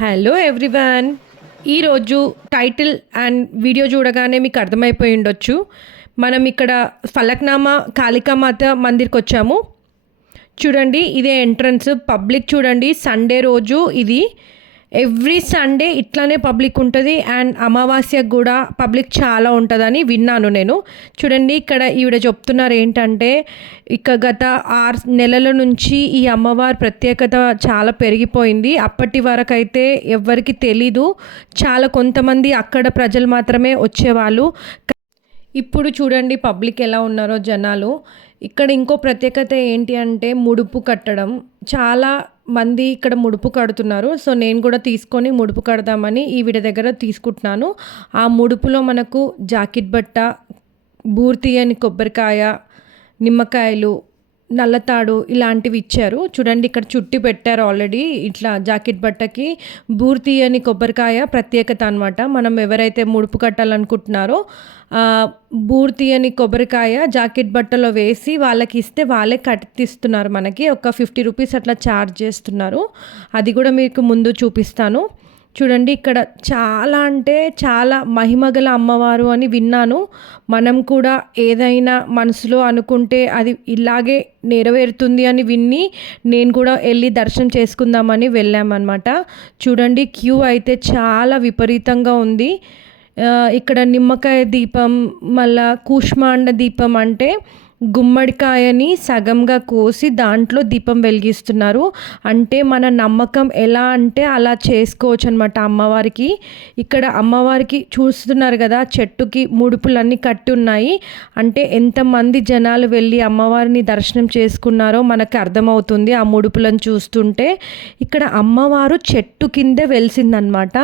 Hello everyone. ఈరోజు title and video చూడగానే మీకు అర్థమైపోయి ఉండొచ్చు. మనం ఇక్కడ ఫలక్నామా కాళికామాత మందిర్కి వచ్చాము. చూడండి, ఇదే ఎంట్రన్స్. పబ్లిక్ చూడండి, సండే రోజు ఇది ఎవ్రీ సండే ఇట్లానే పబ్లిక్ ఉంటుంది. అండ్ అమావాస్యకు కూడా పబ్లిక్ చాలా ఉంటుందని విన్నాను నేను. చూడండి, ఇక్కడ ఈవిడ చెప్తున్నారు ఏంటంటే, ఇక గత 6 నెలల నుంచి ఈ అమ్మవారి ప్రత్యేకత చాలా పెరిగిపోయింది. అప్పటి వరకు అయితే ఎవ్వరికి తెలీదు, చాలా కొంతమంది అక్కడ ప్రజలు మాత్రమే వచ్చేవాళ్ళు. ఇప్పుడు చూడండి పబ్లిక్ ఎలా ఉన్నారో జనాలు. ఇక్కడ ఇంకో ప్రత్యేకత ఏంటి అంటే ముడుపు కట్టడం. చాలా మంది ఇక్కడ ముడుపు కడుతున్నారు. సో నేను కూడా తీసుకొని ముడుపు కడదామని ఈవిడ దగ్గర తీసుకుంటున్నాను. ఆ ముడుపులో మనకు జాకెట్ బట్ట, బూర్తియని కొబ్బరికాయ, నిమ్మకాయలు, నల్లతాడు ఇలాంటివి ఇచ్చారు. చూడండి, ఇక్కడ చుట్టి పెట్టారు ఆల్రెడీ. ఇట్లా జాకెట్ బట్టకి బూర్తి అని కొబ్బరికాయ ప్రత్యేకత అనమాట. మనం ఎవరైతే ముడుపు కట్టాలనుకుంటున్నారో బూర్తి అని కొబ్బరికాయ జాకెట్ బట్టలో వేసి వాళ్ళకి ఇస్తే వాళ్ళే కట్టిస్తున్నారు. మనకి ఒక 50 రూపీస్ అట్లా ఛార్జ్ చేస్తున్నారు. అది కూడా మీకు ముందు చూపిస్తాను. చూడండి, ఇక్కడ చాలా అంటే చాలా మహిమగల అమ్మవారు అని విన్నాను. మనం కూడా ఏదైనా మనసులో అనుకుంటే అది ఇలాగే నెరవేరుతుంది అని విని నేను కూడా వెళ్ళి దర్శనం చేసుకుందామని వెళ్ళామన్నమాట. చూడండి, క్యూ అయితే చాలా విపరీతంగా ఉంది. ఇక్కడ నిమ్మకాయ దీపం, మళ్ళా కూష్మాండ దీపం అంటే గుమ్మడికాయని సగంగా కోసి దాంట్లో దీపం వెలిగిస్తున్నారు. అంటే మన నమ్మకం ఎలా అంటే అలా చేసుకోవచ్చు అనమాట అమ్మవారికి. ఇక్కడ అమ్మవారికి చూస్తున్నారు కదా, చెట్టుకి ముడుపులన్నీ కట్టి ఉన్నాయి. అంటే ఎంతమంది జనాలు వెళ్ళి అమ్మవారిని దర్శనం చేసుకున్నారో మనకు అర్థమవుతుంది ఆ ముడుపులను చూస్తుంటే. ఇక్కడ అమ్మవారు చెట్టు కిందే వెలిసిందనమాట.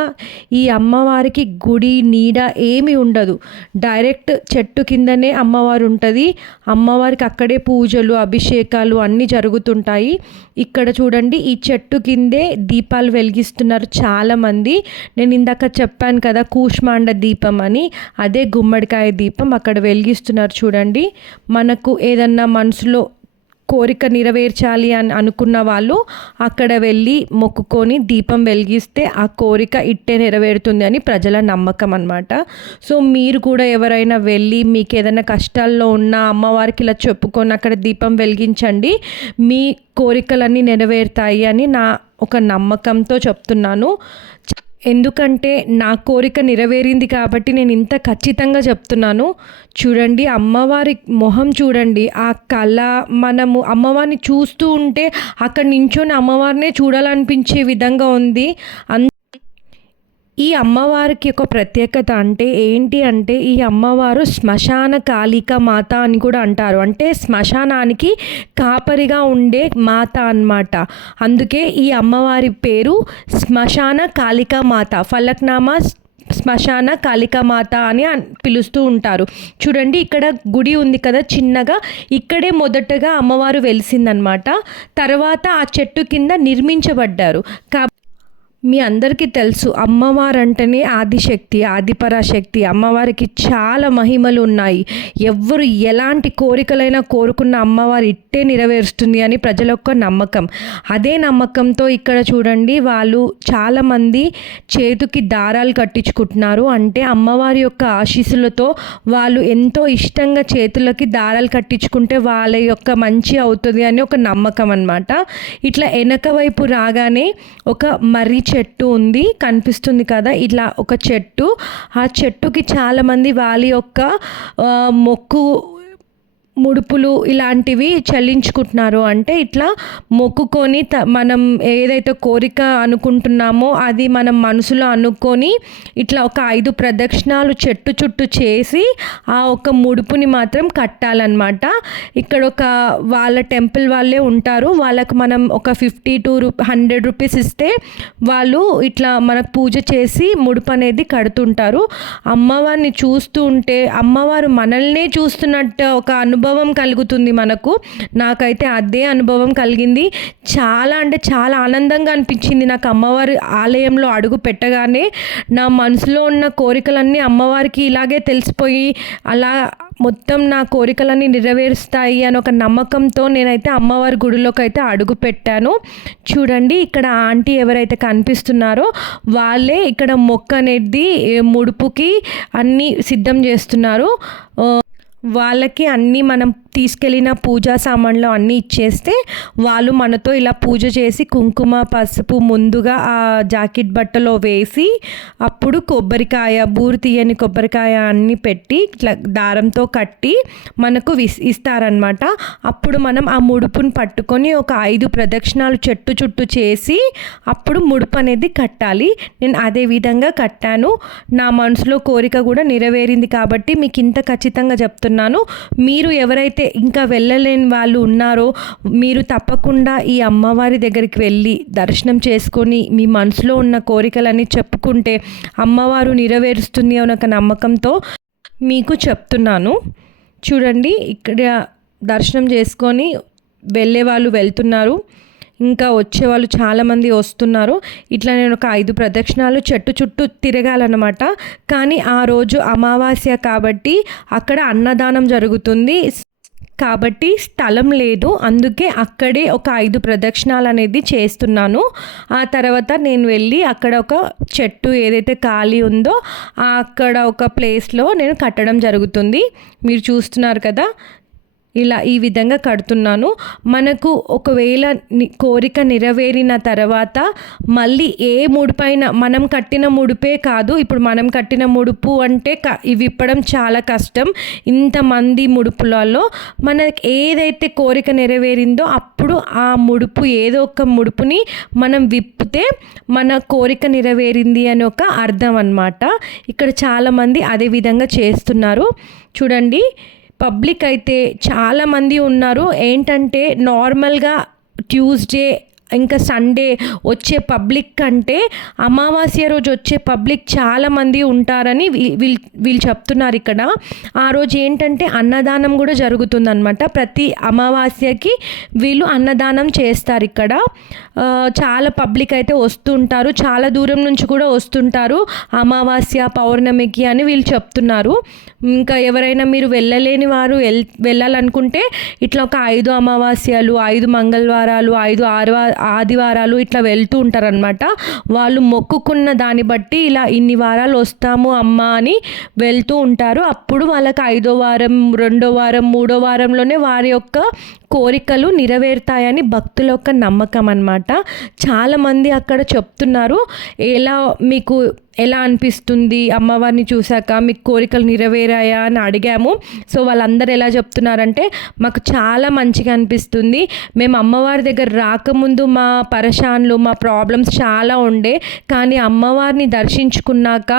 ఈ అమ్మవారికి గుడి నీడ ఏమీ ఉండదు, డైరెక్ట్ చెట్టు కిందనే అమ్మవారు ఉంటుంది. అమ్మవారికి అక్కడే పూజలు, అభిషేకాలు అన్నీ జరుగుతుంటాయి. ఇక్కడ చూడండి, ఈ చెట్టు కిందే దీపాలు వెలిగిస్తున్నారు చాలామంది. నేను ఇందాక చెప్పాను కదా కూష్మాండ దీపం అని, అదే గుమ్మడికాయ దీపం అక్కడ వెలిగిస్తున్నారు. చూడండి, మనకు ఏదన్నా మనసులో కోరిక నెరవేర్చాలి అని అనుకున్న వాళ్ళు అక్కడ వెళ్ళి మొక్కుకొని దీపం వెలిగిస్తే ఆ కోరిక ఇట్టే నెరవేరుతుంది అని ప్రజల నమ్మకం అన్నమాట. సో మీరు కూడా ఎవరైనా వెళ్ళి మీకు ఏదైనా కష్టాల్లో ఉన్న అమ్మవారికి ఇలా చెప్పుకొని అక్కడ దీపం వెలిగించండి, మీ కోరికలన్నీ నెరవేరుతాయి అని నా ఒక నమ్మకంతో చెప్తున్నాను. ఎందుకంటే నా కోరిక నెరవేరింది కాబట్టి నేను ఇంత ఖచ్చితంగా చెప్తున్నాను. చూడండి, అమ్మవారి మొహం చూడండి, ఆ కళ. మనము అమ్మవారిని చూస్తూ ఉంటే అక్కడ నించొని అమ్మవారినే చూడాలనిపించే విధంగా ఉంది. ఈ అమ్మవారికి ఒక ప్రత్యేకత అంటే ఏంటి అంటే, ఈ అమ్మవారు శ్మశాన కాళికా మాత అని కూడా అంటారు. అంటే శ్మశానానికి కాపరిగా ఉండే మాత అన్నమాట. అందుకే ఈ అమ్మవారి పేరు శ్మశాన కాళికా మాత, ఫలక్నామా శ్మశాన కాళికామాత అని పిలుస్తూ ఉంటారు. చూడండి, ఇక్కడ గుడి ఉంది కదా చిన్నగా, ఇక్కడే మొదటగా అమ్మవారు వెలిసిందనమాట. తర్వాత ఆ చెట్టు కింద నిర్మించబడ్డారు. మీ అందరికీ తెలుసు, అమ్మవారు అంటేనే ఆదిశక్తి, ఆదిపరాశక్తి. అమ్మవారికి చాలా మహిమలు ఉన్నాయి. ఎవ్వరు ఎలాంటి కోరికలైనా కోరుకున్న అమ్మవారు ఇట్టే నెరవేరుస్తుంది అని ప్రజల యొక్క నమ్మకం. అదే నమ్మకంతో ఇక్కడ చూడండి, వాళ్ళు చాలామంది చేతికి దారాలు కట్టించుకుంటున్నారు. అంటే అమ్మవారి యొక్క ఆశీస్సులతో వాళ్ళు ఎంతో ఇష్టంగా చేతులకి దారాలు కట్టించుకుంటే వాళ్ళ యొక్క మంచి అవుతుంది అని ఒక నమ్మకం అన్నమాట. ఇట్లా వెనక వైపు రాగానే ఒక మర్రి చెట్టు ఉంది, కనిపిస్తుంది కదా, ఇట్లా ఒక చెట్టు. ఆ చెట్టుకి చాలామంది వాళ్ళ యొక్క మొక్కు, ముడుపులు ఇలాంటివి చెల్లించుకుంటున్నారు. అంటే ఇట్లా మొక్కుకొని మనం ఏదైతే కోరిక అనుకుంటున్నామో అది మనం మనసులో అనుకొని ఇట్లా ఒక 5 ప్రదక్షిణాలు చెట్టు చుట్టూ చేసి ఆ ఒక ముడుపుని మాత్రం కట్టాలన్నమాట. ఇక్కడ ఒక వాళ్ళ టెంపుల్ వాళ్ళే ఉంటారు. వాళ్ళకు మనం ఒక 50 to 100 రూపీస్ ఇస్తే వాళ్ళు ఇట్లా మనకు పూజ చేసి ముడుపు అనేది కడుతుంటారు. అమ్మవారిని చూస్తూ ఉంటే అమ్మవారు మనల్నే చూస్తున్నట్టు ఒక అనుభవం కలుగుతుంది మనకు. నాకైతే అదే అనుభవం కలిగింది. చాలా అంటే చాలా ఆనందంగా అనిపించింది నాకు అమ్మవారి ఆలయంలో అడుగు పెట్టగానే. నా మనసులో ఉన్న కోరికలన్నీ అమ్మవారికి ఇలాగే తెలిసిపోయి అలా మొత్తం నా కోరికలన్నీ నెరవేరుస్తాయి అని ఒక నమ్మకంతో నేనైతే అమ్మవారి గుడిలోకి అయితే అడుగు పెట్టాను. చూడండి ఇక్కడ ఆంటీ ఎవరైతే కనిపిస్తున్నారో వాళ్ళే ఇక్కడ మొక్క అనేది ముడుపుకి అన్నీ సిద్ధం చేస్తున్నారు. వాళ్ళకి అన్నీ మనం తీసుకెళ్ళిన పూజా సామాన్లు అన్నీ ఇచ్చేస్తే వాళ్ళు మనతో ఇలా పూజ చేసి కుంకుమ పసుపు ముందుగా ఆ జాకెట్ బట్టలో వేసి అప్పుడు కొబ్బరికాయ బూరు తీయని కొబ్బరికాయ అన్నీ పెట్టి ఇట్లా దారంతో కట్టి మనకు ఇస్తారనమాట. అప్పుడు మనం ఆ ముడుపుని పట్టుకొని ఒక 5 ప్రదక్షిణాలు చెట్టు చుట్టూ చేసి అప్పుడు ముడుపు అనేది కట్టాలి. నేను అదే విధంగా కట్టాను. నా మనసులో కోరిక కూడా నెరవేరింది కాబట్టి మీకు ఇంత ఖచ్చితంగా చెప్తున్నాను. మీరు ఎవరైతే ఇంకా వెళ్ళలేని వాళ్ళు ఉన్నారో మీరు తప్పకుండా ఈ అమ్మవారి దగ్గరికి వెళ్ళి దర్శనం చేసుకొని మీ మనసులో ఉన్న కోరికలన్నీ చెప్పుకుంటే అమ్మవారు నెరవేరుస్తుంది అనే ఒక నమ్మకంతో మీకు చెప్తున్నాను. చూడండి ఇక్కడ దర్శనం చేసుకొని వెళ్ళే వాళ్ళు వెళ్తున్నారు, ఇంకా వచ్చేవాళ్ళు చాలామంది వస్తున్నారు. ఇట్లా నేను ఒక 5 ప్రదక్షిణాలు చెట్టు చుట్టూ తిరగాలన్నమాట. కానీ ఆ రోజు అమావాస్య కాబట్టి అక్కడ అన్నదానం జరుగుతుంది కాబట్టి స్థలం లేదు, అందుకే అక్కడే ఒక 5 ప్రదక్షిణాలు అనేది చేస్తున్నాను. ఆ తర్వాత నేను వెళ్ళి అక్కడ ఒక చెట్టు ఏదైతే ఖాళీ ఉందో అక్కడ ఒక ప్లేస్లో నేను కట్టడం జరుగుతుంది. మీరు చూస్తున్నారు కదా, ఇలా ఈ విధంగా కడుతున్నాను. మనకు ఒకవేళ కోరిక నెరవేరిన తర్వాత మళ్ళీ ఏ ముడుపైన మనం కట్టిన ముడుపే కాదు, ఇప్పుడు మనం కట్టిన ముడుపు అంటే ఇవి విప్పడం చాలా కష్టం. ఇంతమంది ముడుపులలో మనకి ఏదైతే కోరిక నెరవేరిందో అప్పుడు ఆ ముడుపు ఏదో ఒక ముడుపుని మనం విప్పితే మన కోరిక నెరవేరింది అని ఒక అర్థం అన్నమాట. ఇక్కడ చాలామంది అదే విధంగా చేస్తున్నారు. చూడండి పబ్లిక్ అయితే చాలామంది ఉన్నారు. ఏంటంటే నార్మల్గా ట్యూస్డే ఇంకా సండే వచ్చే పబ్లిక్ కంటే అమావాస్య రోజు వచ్చే పబ్లిక్ చాలామంది ఉంటారని వీళ్ళు చెప్తున్నారు ఇక్కడ. ఆ రోజు ఏంటంటే అన్నదానం కూడా జరుగుతుందన్నమాట. ప్రతి అమావాస్యకి వీళ్ళు అన్నదానం చేస్తారు ఇక్కడ. చాలా పబ్లిక్ అయితే వస్తుంటారు, చాలా దూరం నుంచి కూడా వస్తుంటారు అమావాస్య పౌర్ణమికి అని వీళ్ళు చెప్తున్నారు. ఇంకా ఎవరైనా మీరు వెళ్ళలేని వారు వెళ్ళాలనుకుంటే ఇట్లా ఒక 5 అమావాస్యలు 5 మంగళవారాలు 5 ఆదివారాలు ఇట్లా వెళ్తూ ఉంటారనమాట. వాళ్ళు మొక్కుకున్న దాన్ని బట్టి ఇలా ఇన్ని వారాలు వస్తాము అమ్మ అని వెళ్తూ ఉంటారు. అప్పుడు వాళ్ళకి 5వ వారం 2వ వారం 3వ వారంలోనే వారి యొక్క కోరికలు నెరవేరుతాయని భక్తుల యొక్క నమ్మకం అన్నమాట. చాలామంది అక్కడ చెప్తున్నారు మీకు ఎలా అనిపిస్తుంది అమ్మవారిని చూశాక, మీకు కోరికలు నెరవేరాయా అని అడిగాము. సో వాళ్ళందరూ ఎలా చెప్తున్నారంటే మాకు చాలా మంచిగా అనిపిస్తుంది, మేము అమ్మవారి దగ్గర రాకముందు మా పరేషాన్లు మా ప్రాబ్లమ్స్ చాలా ఉండే, కానీ అమ్మవారిని దర్శించుకున్నాక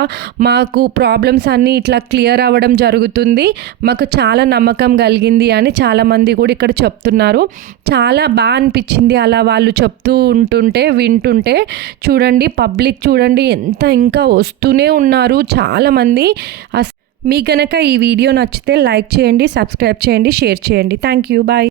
మాకు ప్రాబ్లమ్స్ అన్నీ ఇట్లా క్లియర్ అవ్వడం జరుగుతుంది, మాకు చాలా నమ్మకం కలిగింది అని చాలామంది కూడా ఇక్కడ చెప్తున్నారు. చాలా బాగా అనిపించింది అలా వాళ్ళు చెప్తూ వింటుంటే. చూడండి పబ్లిక్ చూడండి ఎంత ఇంకా వస్తూనే ఉన్నారు చాలామంది. మీకు కనుక ఈ వీడియో నచ్చితే లైక్ చేయండి, సబ్స్క్రైబ్ చేయండి, షేర్ చేయండి. Thank you, bye.